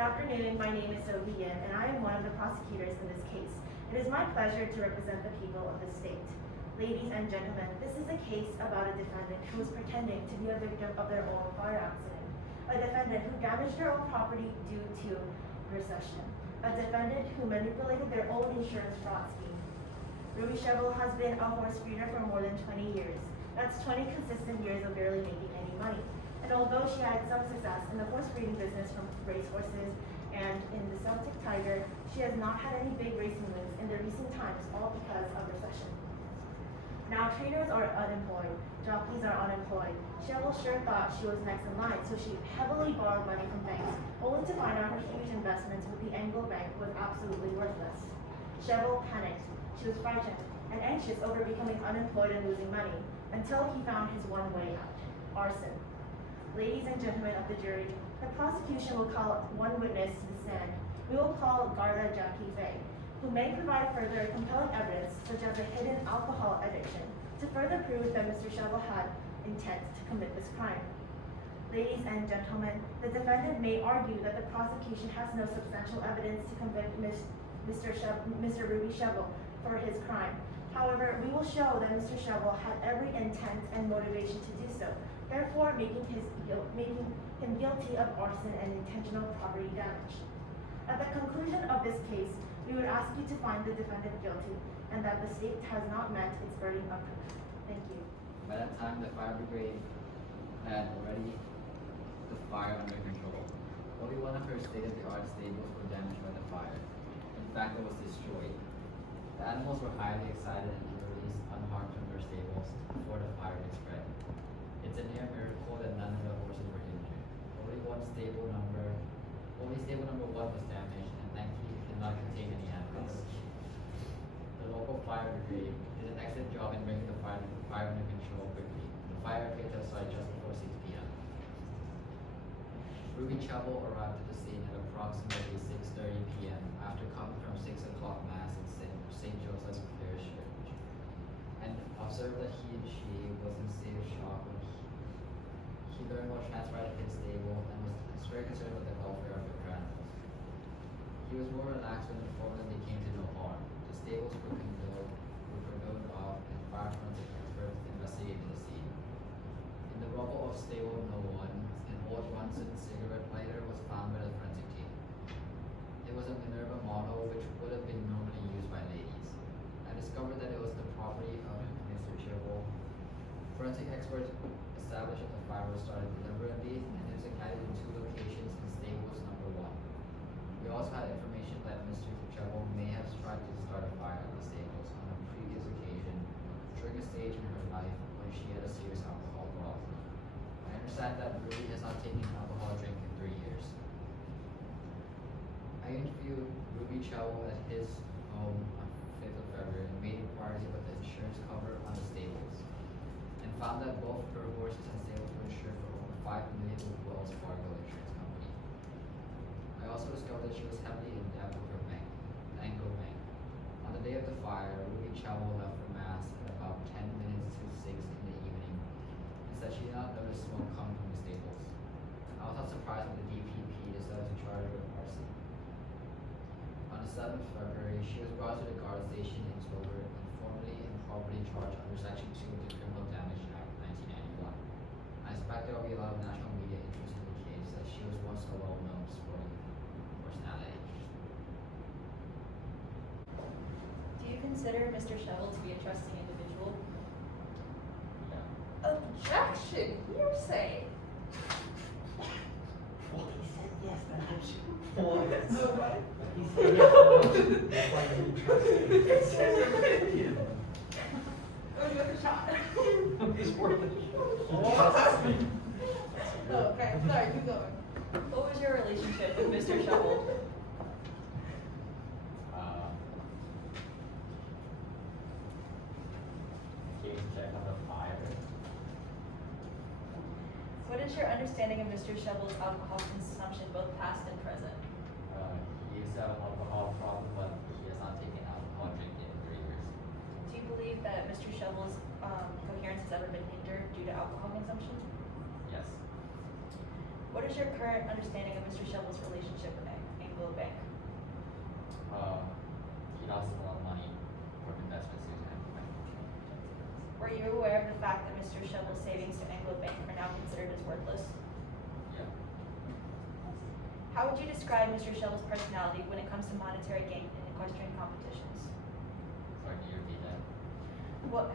afternoon. My name is Sophie Yin, and I am one of the prosecutors in this case. It is my pleasure to represent the people of the state. Ladies and gentlemen, this is a case about a defendant who was pretending to be a victim of their own fire accident. A defendant who damaged their own property due to recession. A defendant who manipulated their own insurance fraud scheme. Ruby Cheval has been a horse breeder for more than 20 years. That's 20 consistent years of barely making any money. And although she had some success in the horse breeding business from racehorses and in the Celtic Tiger, she has not had any big racing wins in the recent times, all because of recession. Now trainers are unemployed, jockeys are unemployed. Cheval sure thought she was next in line, so she heavily borrowed money from banks, only to find out her huge investments with the Anglo Bank was absolutely worthless. Cheval panicked. She was frightened and anxious over becoming unemployed and losing money, until he found his one way out: arson. Ladies and gentlemen of the jury, the prosecution will call one witness to the stand. We will call Garda Jackie Faye, who may provide further compelling evidence, such as a hidden alcohol addiction, to further prove that Mr. Cheval had intent to commit this crime. Ladies and gentlemen, the defendant may argue that the prosecution has no substantial evidence to convict Mr. Ruby Cheval for his crime. However, we will show that Mr. Cheval had every intent and motivation to do so, therefore making him guilty of arson and intentional property damage. At the conclusion of this case, we would ask you to find the defendant guilty and that the state has not met its burden of proof. Thank you. By that time, the fire brigade had already the fire under control. Only one of her state-of-the-art stables were damaged by the fire. In fact, it was destroyed. The animals were highly excited and were released unharmed from their stables before the fire could spread. It's a near miracle that none of the horses were injured. Only stable number one was damaged, and thankfully it did not contain any animals. The local fire brigade did an excellent job in bringing the fire under control quickly. The fire appeared to have started just before 6 p.m. Ruby Cheval arrived at the scene at approximately 6:30 p.m. after coming from 6 o'clock mass in St. Joseph's Parish Church, and observed that he and she was in a state of shock when he learned what transpired at his stable and was very concerned with the welfare of their animals. He was more relaxed when informed that they came to no harm. The stables were cordoned off and fire forensic experts investigated the scene. In the rubble of stable no one, an old Bunsen cigarette lighter was found by the forensic team. It was a Minerva model which would have been normally used by ladies. I discovered that it was the property of Mr. Cheval. Forensic experts established that the fire was started deliberately and it was ignited in 2 locations in stables number 1. We also had information that Mr. Cheval may have tried to start a fire at the stables on a previous occasion during a stage in her life when she had a serious alcohol problem. I understand that Ruby has not taken an alcohol drink in 3 years. I interviewed Ruby Cheval at his home on 5th of February and made inquiries about the insurance cover on the stables, and found that both her horses and stables were insured for over $5 million with Wells Fargo Insurance Company. I also discovered that she was heavily in debt with her bank, the Anglo Bank. On the day of the fire, Ruby Cheval left for mass at about 10 minutes to 6 in the evening and said she did not notice smoke coming from the stables. I was not surprised when the DPP decided to charge her with arson. On the 7th of February, she was brought to the guard station in October and formally and properly charged under Section 2 of the Criminal Damage Act 1991. I expect there will be a lot of national media interest in the case, as she was once a well-known sporting personality. Do you consider Mr. Cheval to be a trusting individual? Objection! Hearsay! Well, he said yes, but I'm sure. Okay. He said yes, but I'm sure. That's why you trust him. It's just an opinion. It was worth a shot. He's worth it. Trust me. Okay, sorry, keep going. What was your relationship with Mr. Cheval? Came to check on the fire. What is your understanding of Mr. Cheval's alcohol consumption, both past and present? He used to have an alcohol problem, but he has not taken alcohol drinking in 3 years. Do you believe that Mr. Cheval's coherence has ever been hindered due to alcohol consumption? Yes. What is your current understanding of Mr. Cheval's relationship with Anglo Bank? He lost a lot of money from investments using Anglo Bank. Were you aware of the fact that Mr. Cheval's savings to Anglo Bank are now considered as worthless? Yeah. How would you describe Mr. Cheval's personality when it comes to monetary gain in equestrian competitions? Sorry, can you repeat that?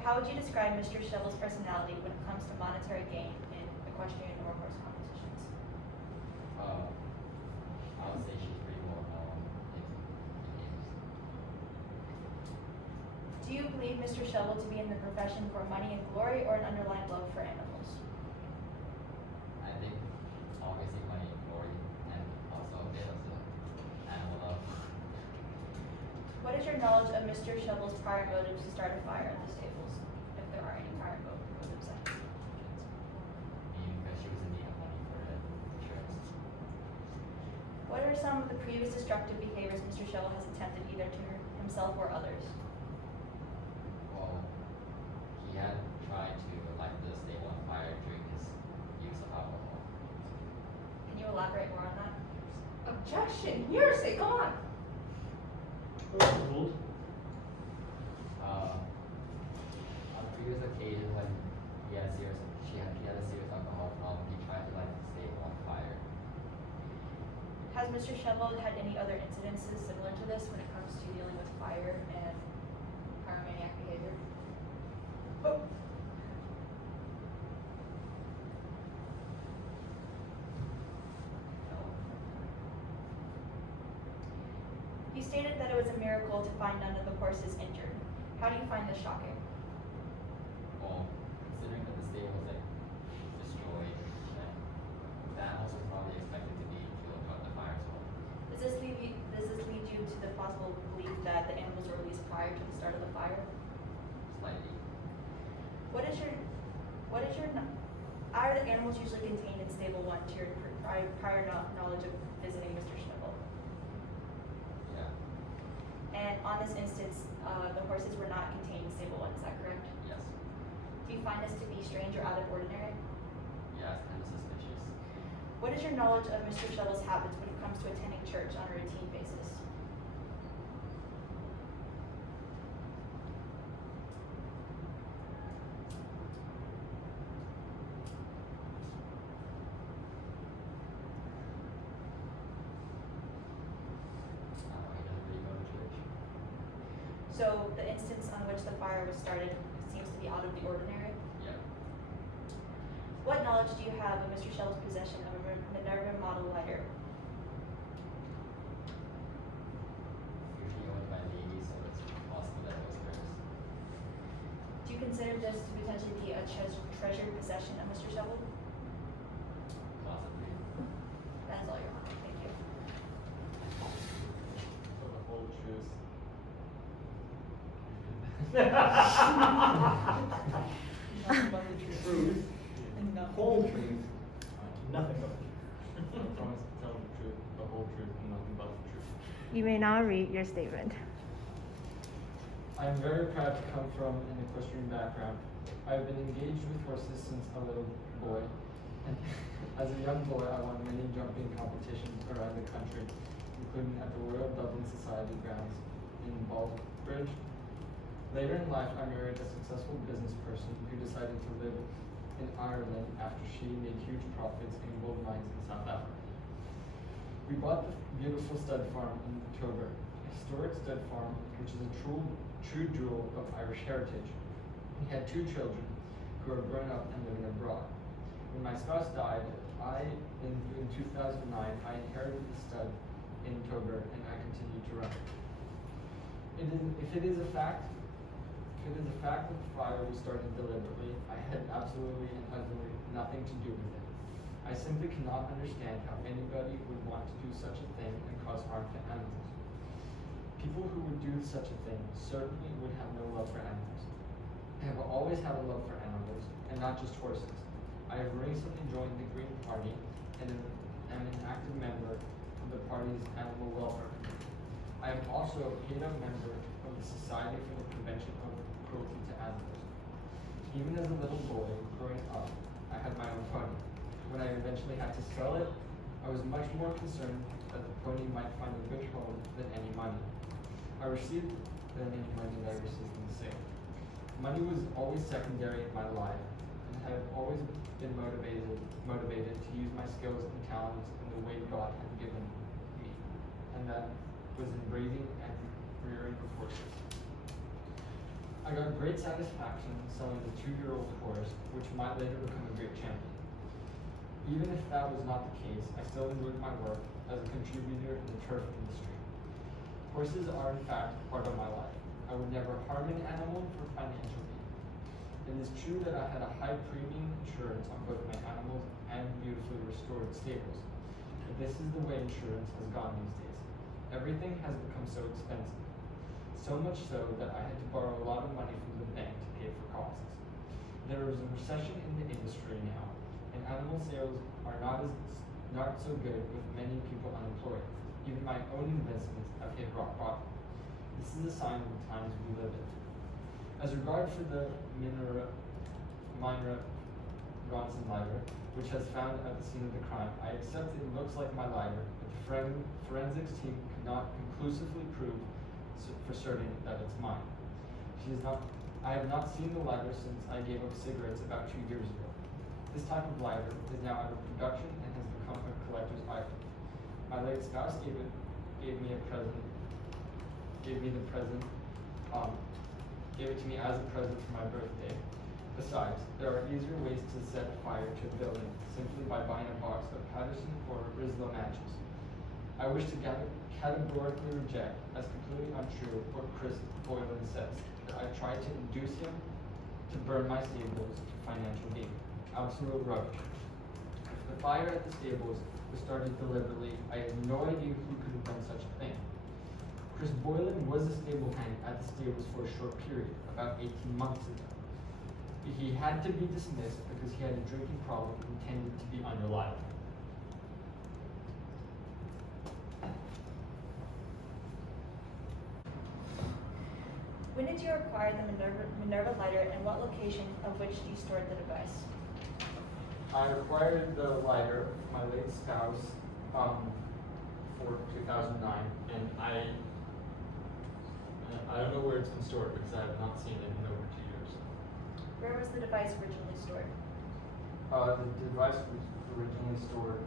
How would you describe Mr. Cheval's personality when it comes to monetary gain in equestrian or horse competitions? I would say she's pretty well known in games. Do you believe Mr. Cheval to be in the profession for money and glory or an underlying love for animals? I think obviously money and glory, and also a bit of the animal love. What is your knowledge of Mr. Cheval's prior motives to start a fire at the stables, if there are any prior motives? Maybe because she was in need of money for the insurance. What are some of the previous destructive behaviors Mr. Cheval has attempted either to himself or others? Well, he had tried to light the stable on fire during his use of alcohol. Can you elaborate more on that? Objection, hearsay, come on. Overruled. On a previous occasion when he had a serious alcohol problem, he tried to light the stable on fire. Has Mr. Cheval had any other incidences similar to this when it comes to dealing with fire and pyromaniac behavior? Oh. No. You stated that it was a miracle to find none of the horses injured. How do you find this shocking? Well, considering that the stable was destroyed, then the animals were probably expected to be killed by the fire as well. Does this lead you to the possible belief that the animals were released prior to the start of the fire? Slightly. Are the animals usually contained in stable 1 to your prior knowledge of visiting Mr. Cheval? Yeah. And on this instance, the horses were not contained in stable 1, is that correct? Yes. Do you find this to be strange or out of ordinary? Yeah, it's kind of suspicious. What is your knowledge of Mr. Cheval's habits when it comes to attending church on a routine basis? He doesn't really go to church. So the instance on which the fire was started seems to be out of the ordinary. Yeah. What knowledge do you have of Mr. Cheval's possession of a Minerva model lighter? Usually owned by ladies, so it's possible that it was hers. Do you consider this to potentially be a treasured possession of Mr. Cheval? Possibly. That is all your honor. Thank you. For the whole truth. Nothing but the truth. Truth. And nothing. Whole truth. Nothing but the truth. I promise to tell the truth, the whole truth, and nothing but the truth. You may now read your statement. I am very proud to come from an equestrian background. I have been engaged with horses since a little boy, and as a young boy I won many jumping competitions around the country, including at the Royal Dublin Society grounds in Ballsbridge. Later in life I married a successful business person who decided to live in Ireland after she made huge profits in gold mines in South Africa. We bought the beautiful stud farm in October, a historic stud farm which is a true jewel of Irish heritage. We had 2 children who are grown up and living abroad. When my spouse died, in 2009, I inherited the stud in October and I continued to run it. If it is a fact that the fire was started deliberately, I had absolutely and utterly nothing to do with it. I simply cannot understand how anybody would want to do such a thing and cause harm to animals. People who would do such a thing certainly would have no love for animals. I have always had a love for animals, and not just horses. I have recently joined the Green Party and am an active member of the party's animal welfare committee. I am also a paid-up member of the Society for the Prevention of Cruelty to Animals. Even as a little boy growing up, I had my own pony. When I eventually had to sell it, I was much more concerned that the pony might find a good home than any money I received I received in the sale. Money was always secondary in my life, and I have always been motivated to use my skills and talents in the way God had given me, and that was in breeding and rearing of horses. I got great satisfaction selling the 2-year-old horse, which might later become a great champion. Even if that was not the case, I still enjoyed my work as a contributor in the turf industry. Horses are in fact part of my life. I would never harm an animal for financial gain. It is true that I had a high premium insurance on both my animals and beautifully restored stables. But this is the way insurance has gone these days. Everything has become so expensive. So much so that I had to borrow a lot of money from the bank to pay for costs. There is a recession in the industry now, and animal sales are not so good with many people unemployed. Even my own investments have hit rock bottom. This is a sign of the times we live in. As regard for the minor Ronson lighter, which has found at the scene of the crime, I accept it looks like my lighter, but the forensics team could not conclusively prove for certain that it's mine. I have not seen the lighter since I gave up cigarettes about 2 years ago. This type of lighter is now out of production and has become a collector's item. My late spouse gave it to me as a present for my birthday. Besides, there are easier ways to set fire to a building simply by buying a box of Patterson or Rizla matches. I wish to categorically reject as completely untrue what Chris Boylan says, that I tried to induce him to burn my stables for financial gain. Absolute rubbish. If the fire at the stables was started deliberately, I have no idea who could have done such a thing. Chris Boylan was a stable hand at the stables for a short period, about 18 months ago. He had to be dismissed because he had a drinking problem and tended to be unreliable. When did you acquire the Minerva lighter, and what location of which do you store the device? I acquired the lighter from my late spouse for 2009, and I don't know where it's been stored because I have not seen it in over 2 years. Where was the device originally stored? The device was originally stored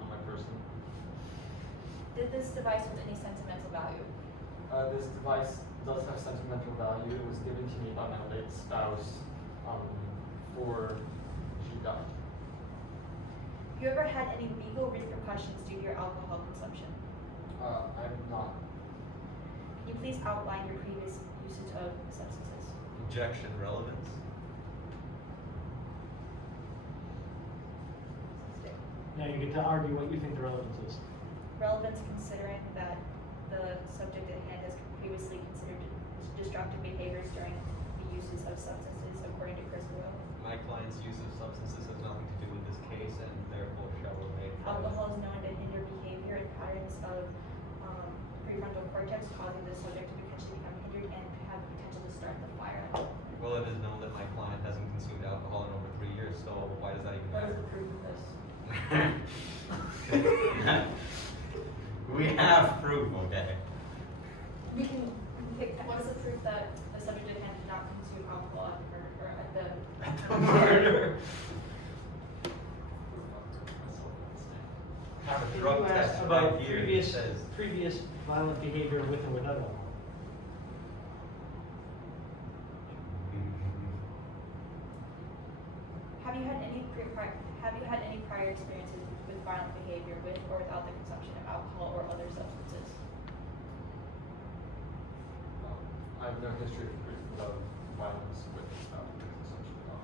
on my person. Did this device have any sentimental value? This device does have sentimental value. It was given to me by my late spouse before she died. Have you ever had any legal repercussions due to your alcohol consumption? I have not. Can you please outline your previous usage of substances? Objection, relevance. Now you get to argue what you think the relevance is. Relevance considering that the subject at hand has previously considered destructive behaviors during the uses of substances, according to Chris Boyle. My client's use of substances has nothing to do with this case, and therefore shall remain. Alcohol is known to hinder behavior and patterns of prefrontal cortex, causing the subject to potentially become hindered and have the potential to start the fire. Well, it is known that my client hasn't consumed alcohol in over 3 years, so why does that even What is matter? the proof of this? We have proof, okay? We can pick, what is the proof that the subject at hand did not consume alcohol at the murder, or at the Murder. Have a You drug asked test about right here, it says. previous violent behavior with or without alcohol. Have you had any prior experiences with violent behavior with or without the consumption of alcohol or other substances? I have no history of violence with the consumption of alcohol.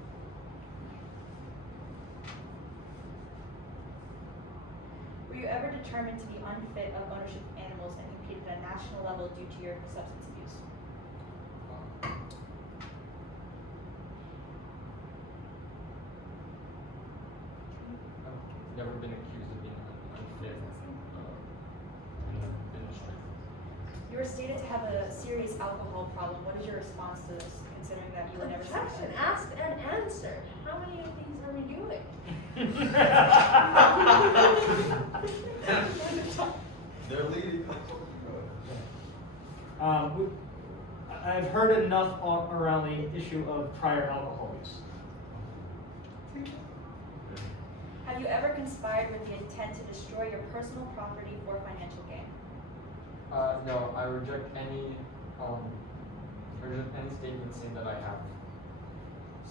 Were you ever determined to be unfit of ownership of animals and competed at a national level due to your substance abuse? I've never been accused of being unfit in the industry. You were stated to have a serious alcohol problem. What is your response to this, considering that you were never Objection, suspected? asked and answered. How many of these are we doing? They're leading. I've heard enough around the issue of prior alcohol use. Have you ever conspired with the intent to destroy your personal property for financial gain? No, I reject any statement saying that I have.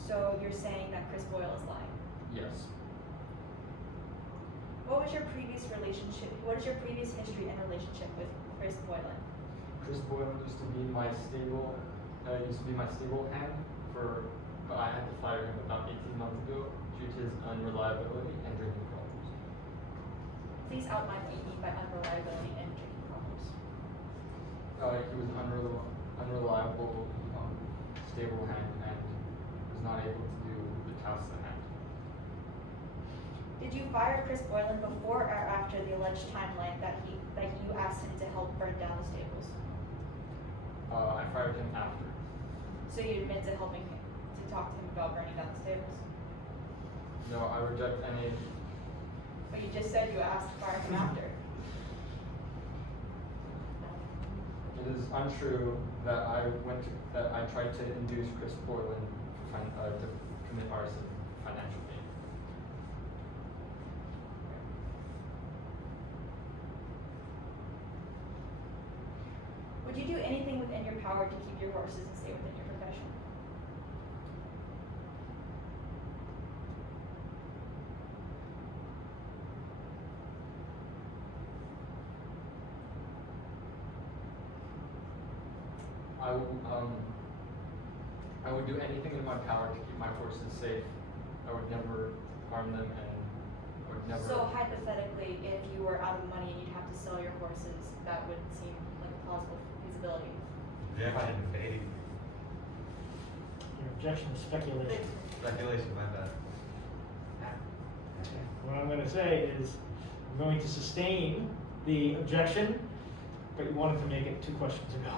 So you're saying that Chris Boyle is lying? Yes. What was your previous relationship? What is your previous history and relationship with Chris Boylan? Chris Boyle used to be my stable hand but I had to fire him about 18 months ago due to his unreliability and drinking problems. Please outline what you mean by unreliability and drinking problems. He was unreliable, stable hand and was not able to do the tasks at hand. Did you fire Chris Boylan before or after the alleged timeline that you asked him to help burn down the stables? I fired him after. So you admit to helping him to talk to him about burning down the stables? No, I reject any. But you just said you asked to fire him after. It is untrue that I tried to induce Chris Boylan to commit arson for financial gain. Would you do anything within your power to keep your horses and stay within your profession? I would do anything in my power to keep my horses safe. I would never harm them and I would never. So hypothetically, if you were out of money and you'd have to sell your horses, that would seem like a plausible feasibility. Jeff, I didn't pay. Your objection is speculation. Speculation, my bad. What I'm gonna say is, I'm going to sustain the objection, but you wanted to make it 2 questions ago.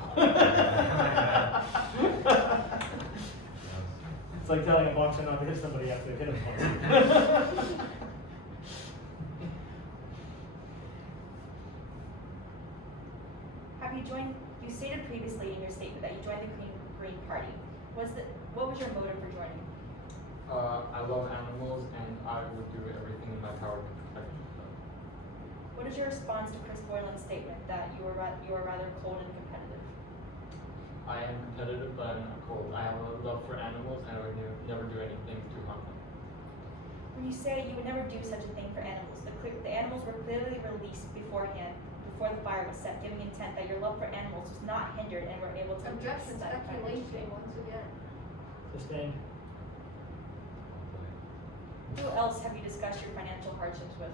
It's like telling a boxer not to hit somebody after they hit him once. You stated previously in your statement that you joined the Green Party. What was your motive for joining? I love animals and I would do everything in my power to protect them. What is your response to Chris Boylan's statement that you are rather cold and competitive? I am competitive, but I'm not cold. I have a love for animals and I would never do anything to harm them. When you say you would never do such a thing for animals, the animals were clearly released beforehand, before the fire was set, giving intent that your love for animals was not hindered and were able to. Objection, set speculation financial gain. once again. Sustained. Who else have you discussed your financial hardships with?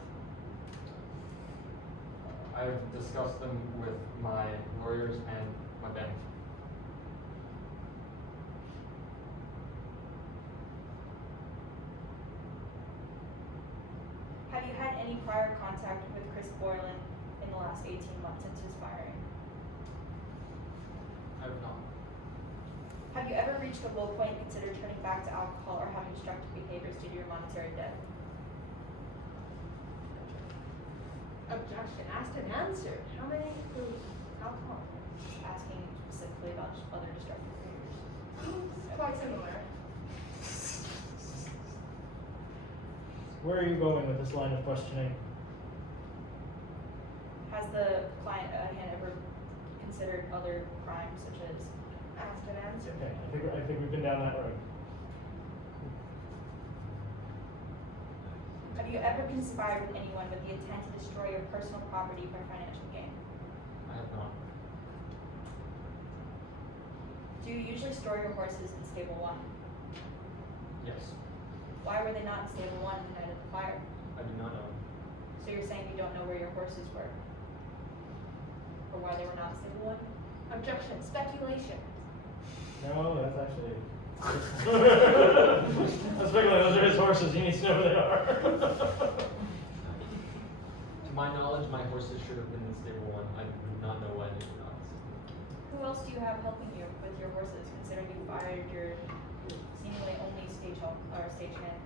I've discussed them with my lawyers and my bank. Have you had any prior contact with Chris Boylan in the last 18 months since his firing? I have not. Have you ever reached a low point and considered turning back to alcohol or having destructive behaviors due to your monetary debt? Objection, asked and answered. How many prove alcohol? Asking specifically about other destructive behaviors. Quite similar. Where are you going with this line of questioning? Has the client at hand ever considered other crimes such as Asked and answered. Okay, I think we've been down that road. have you ever conspired with anyone with the intent to destroy your personal property for financial gain? I have not. Do you usually store your horses in stable 1? Yes. Why were they not in stable 1 the night of the fire? I do not know. So you're saying you don't know where your horses were? Or why they were not in stable 1? Objection, speculation. No, that's actually. Let's speculate, those are his horses, he needs to know where they are. To my knowledge, my horses should have been in stable 1. I do not know why they were not. else do you have helping you with your horses, considering you fired your seemingly only stagehand?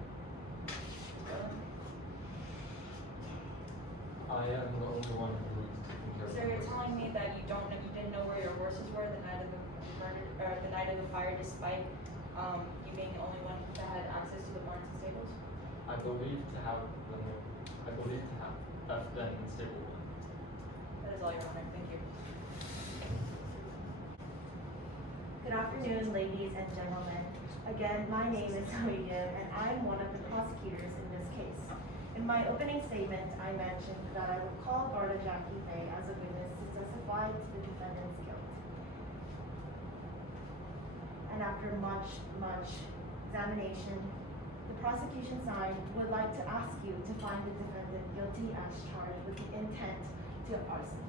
I am the only one who's taking care of So the you're horses. telling me that you didn't know where your horses were the night of the murder, or the night of the fire, despite you being the only one that had access to the barns and stables? I believe to have left them in stable one. That is all, Your Honor. Thank you. Good afternoon, ladies and gentlemen. Again, my name is William, and I am one of the prosecutors in this case. In my opening statement, I mentioned that I will call Garda Jackie Fay as a witness to testify to the defendant's guilt. And after much examination, the prosecution side would like to ask you to find the defendant guilty as charged with the intent to arson.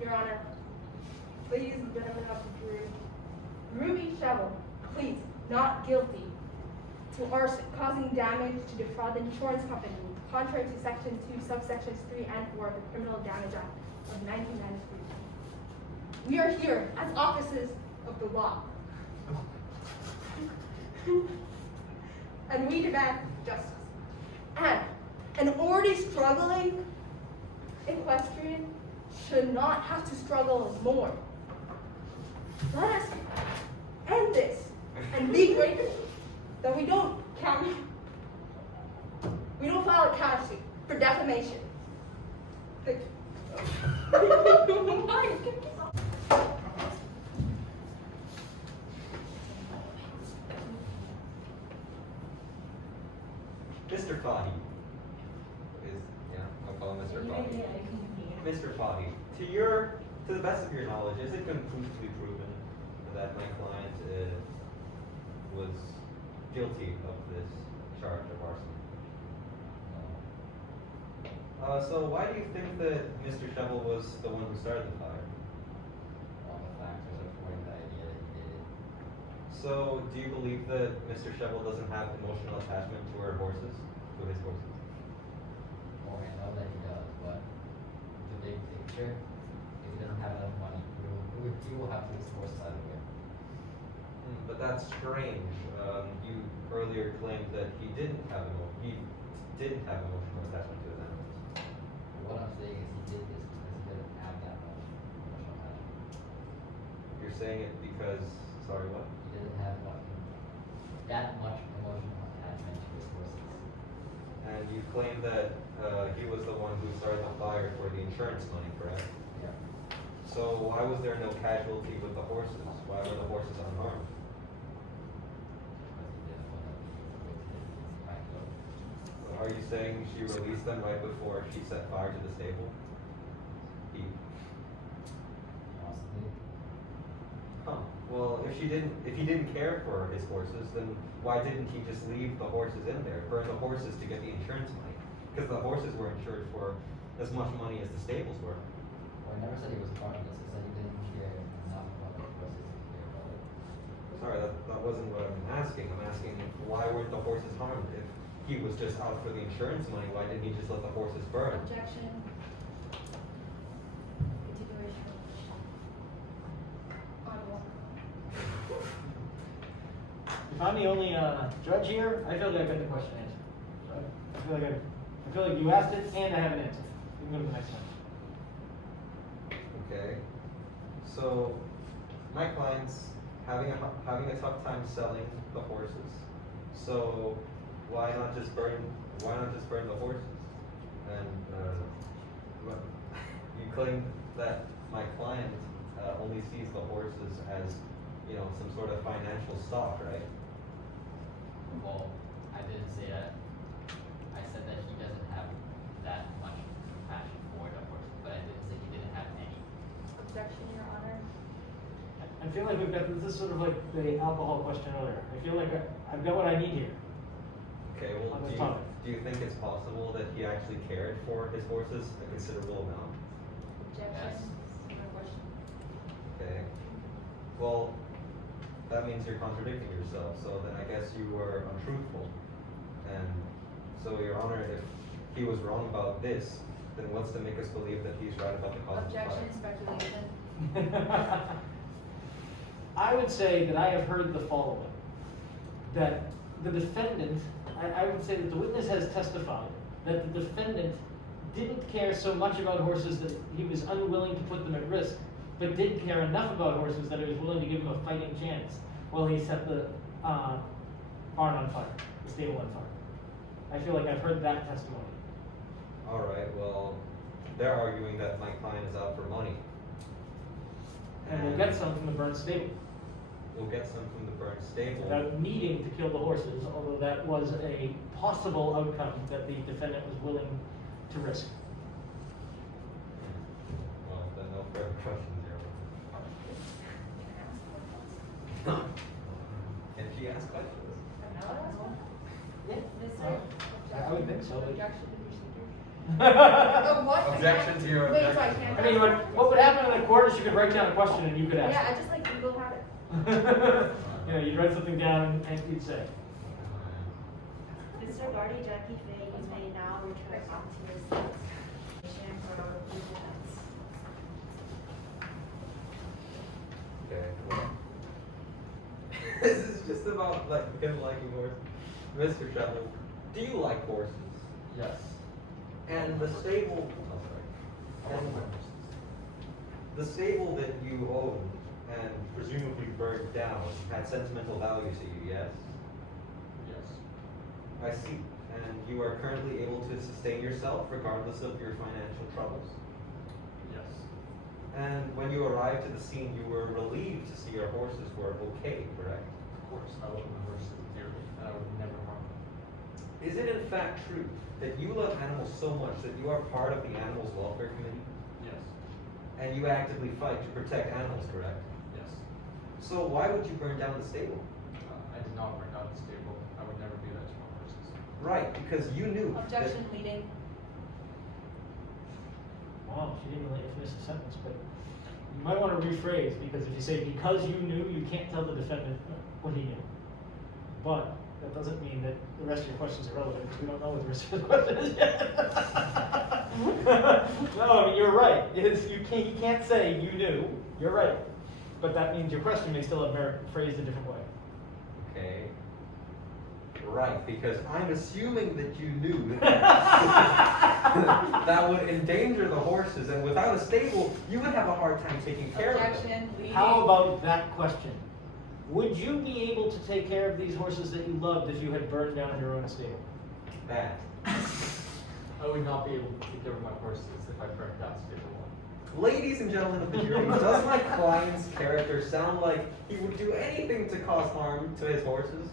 Your Honor, ladies and gentlemen of the jury, Ruby Cheval pleads not guilty to arson causing damage to defraud the insurance company, contrary to Section 2, subsections 3 and 4 of the Criminal Damage Act of 1993. We are here as officers of the law. And we demand justice. And an already struggling equestrian should not have to struggle more. Let us end this and be grateful that we don't file a countersuit for defamation. Thank you. Oh my goodness. Mr. Fahey I'll call him Mr. Fahey. Mr. Fahey, to the best of your knowledge, is it conclusively proven that my client was guilty of this charge of arson? So why do you think that Mr. Cheval was the one who started the fire? All the factors are supporting the idea that he did it. So do you believe that Mr. Cheval doesn't have emotional attachment to his horses? Well, I know that he does, but the big picture, if he doesn't have enough money, he will have to divorce side of it. But that's strange. You earlier claimed that he didn't have emotional attachment to his animals. What I'm saying is he did this because he didn't have that much emotional attachment. You're saying it because, sorry, what? He didn't have that much emotional attachment to his horses. And you claim that he was the one who started the fire for the insurance money, correct? Yeah. So why was there no casualty with the horses? Why were the horses unharmed? Because he didn't want to go to his back door. Are you saying she released them right before she set fire to the stable? Possibly. Huh. Well, if he didn't care for his horses, then why didn't he just leave the horses in there, burn the horses to get the insurance money? Because the horses were insured for as much money as the stables were. Well, he never said he was part of this. He said he didn't care enough about the horses to care about it. Sorry, that wasn't what I'm asking. I'm asking why weren't the horses harmed? If he was just out for the insurance money, why didn't he just let the horses burn? Objection. Continuation. If I'm the only judge here, I feel like I've got the question answered. Right? I feel like you asked it and I have an answer. We can go to the next one. Okay. So my client's having a tough time selling the horses. So why not just burn the horses? And you claim that my client only sees the horses as, some sort of financial stock, right? Well, I didn't say that. I said that he doesn't have that much passion for the horses, but I didn't say he didn't have any. Objection, Your Honor. I feel like this is sort of like the alcohol question earlier. I feel like I've got what I need here. Okay, well, On this topic. do you think it's possible that he actually cared for his horses a considerable amount? Objection. Yes. No question. Okay. Well, that means you're contradicting yourself. So then I guess you were untruthful. And so, Your Honor, if he was wrong about this, then what's to make us believe that he's right about the cause of the Objection, fire? speculation. I would say that I have heard the following, that the defendant, I would say that the witness has testified that the defendant didn't care so much about horses that he was unwilling to put them at risk, but did care enough about horses that he was willing to give them a fighting chance while he set the barn on fire, the stable on fire. I feel like I've heard that testimony. All right, well, they're arguing that my client is out for money. And we'll get some from the burned stable, We'll get some from the burned stable. without needing to kill the horses, although that was a possible outcome that the defendant was willing to risk. Well, then no further questions, Your Honor. Can she ask questions? Yeah. Mr. I would think so. Objection to Oh, what? Objection to your Wait, so I objection. can't. I mean, what would happen in a court is you could write down a question and you could ask. Yeah, I just like Google have it. You know, you'd write something down and you'd say. Mr. Gardy Jackie Fay, you may now return back to your seats. For defense. Okay, well. This is just about like him liking horses. Mr. Cheval, do you like horses? Yes. And the stable, and the stable that you own and presumably burned down had sentimental value to you, yes? Yes. I see. And you are currently able to sustain yourself regardless of your financial troubles? Yes. And when you arrived at the scene, you were relieved to see your horses were okay, correct? Of course, I love my horses dearly, and I would never harm them. Is it in fact true that you love animals so much that you are part of the Animals Welfare Committee? Yes. And you actively fight to protect animals, correct? Yes. So why would you burn down the stable? I did not burn down the stable. I would never do that to my horses. Right, because you knew. that- Objection, leading. Wow, she didn't really finish the sentence, but you might want to rephrase, because if you say because you knew, you can't tell the defendant what he knew. But that doesn't mean that the rest of your questions are relevant, because we don't know what the rest of the question is yet. No, I mean, you're right. You can't say you knew. You're right. But that means your question may still have merit phrased a different way. Okay. Right, because I'm assuming that you knew that would endanger the horses, and without a stable, you would have a hard time taking care of them. Objection, leading. How about that question? Would you be able to take care of these horses that you loved if you had burned down your own stable? Bad. I would not be able to take care of my horses if I burnt down stable one. Ladies and gentlemen of the jury, does my client's character sound like he would do anything to cause harm to his horses?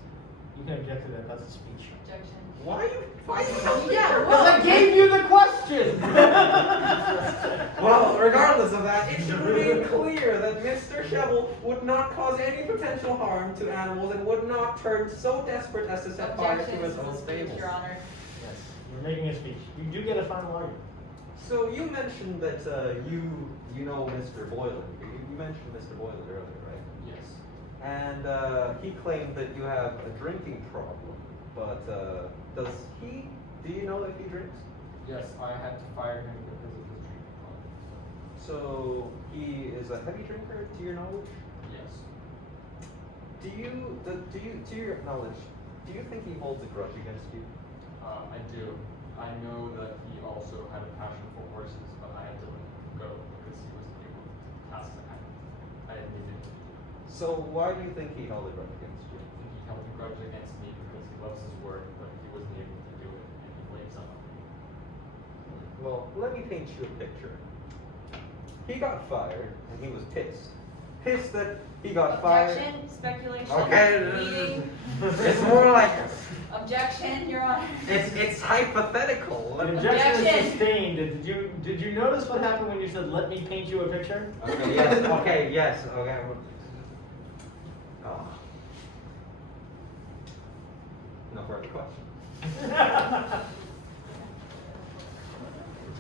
You can object to that. That's a speech. Objection. Why are you Yeah, Because I gave you the question! Well, regardless of that, it should remain clear that Mr. Cheval would not cause any potential harm to animals and would not turn so desperate as to set fire to Objection, his this own is a speech, stables. Your Honor. Yes, you're making a speech. You do get a final argument. So you mentioned that you know Mr. Boylan. You mentioned Mr. Boylan earlier, right? Yes. And he claimed that you have a drinking problem, but do you know if he drinks? Yes, I had to fire him because of his drinking problem. So he is a heavy drinker, to your knowledge? Yes. To your knowledge, do you think he holds a grudge against you? I do. I know that he also had a passion for horses, but I had to let him go because he wasn't able to pass the act. I needed to. So why do you think he held a grudge against you? I think he held a grudge against me because he loves his work, but he wasn't able to do it, and he blames on me. Well, let me paint you a picture. He got fired, and he was pissed. Pissed that he got fired. Objection, speculation, Okay, leading. it's more like Objection, Your Honor. it's hypothetical. The objection is sustained. Did you notice what happened when you said, "Let me paint you a picture"? Okay, yes. Okay, yes. Okay. Oh. No further questions.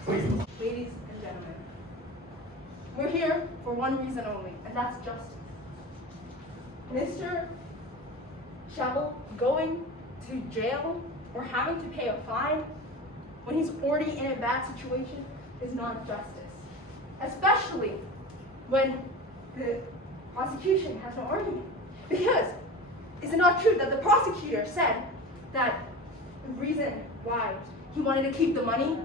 Ladies and gentlemen, we're here for one reason only, and that's justice. Mr. Cheval going to jail or having to pay a fine when he's already in a bad situation is not justice. Especially when the prosecution has no argument. Because is it not true that the prosecutor said that the reason why he wanted to keep the money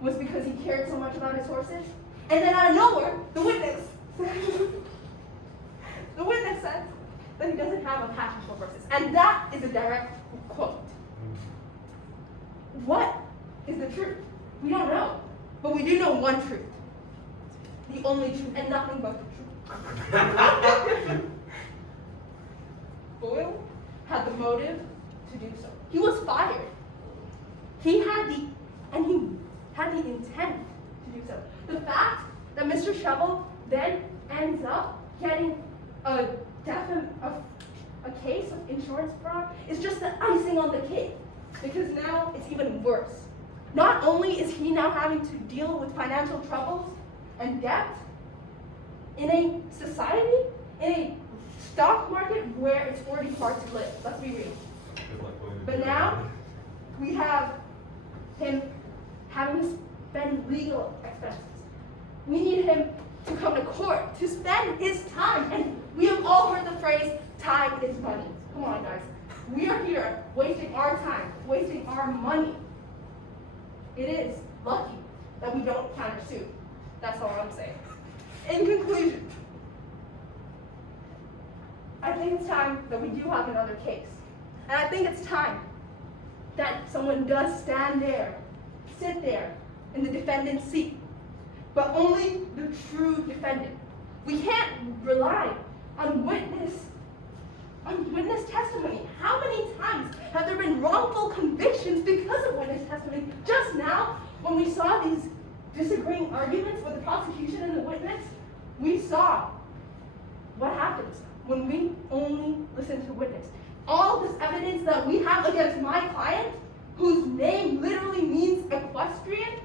was because he cared so much about his horses? And then out of nowhere, the witness said that he doesn't have a passion for horses. And that is a direct quote. What is the truth? We don't know. But we do know one truth. The only truth and nothing but the truth. Boyle had the motive to do so. He was fired. He had the intent to do so. The fact that Mr. Cheval then ends up getting a case of insurance fraud is just the icing on the cake, because now it's even worse. Not only is he now having to deal with financial troubles and debt in a society, in a stock market where it's already hard to live. Let's be real. But now we have him having to spend legal expenses. We need him to come to court to spend his time. And we have all heard the phrase, time is money. Come on, guys. We are here wasting our time, wasting our money. It is lucky that we don't countersue. That's all I'm saying. In conclusion, I think it's time that we do have another case. And I think it's time that someone does stand there, sit there in the defendant's seat, but only the true defendant. We can't rely on witness testimony. How many times have there been wrongful convictions because of witness testimony? Just now, when we saw these disagreeing arguments with the prosecution and the witness, we saw what happens when we only listen to witness. All this evidence that we have against my client, whose name literally means equestrian,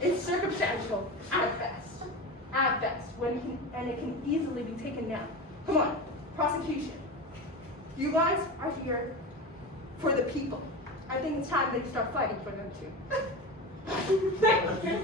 it's circumstantial at best. At best, and it can easily be taken down. Come on, prosecution. You guys are here for the people. I think it's time that you start fighting for them too. Thank you.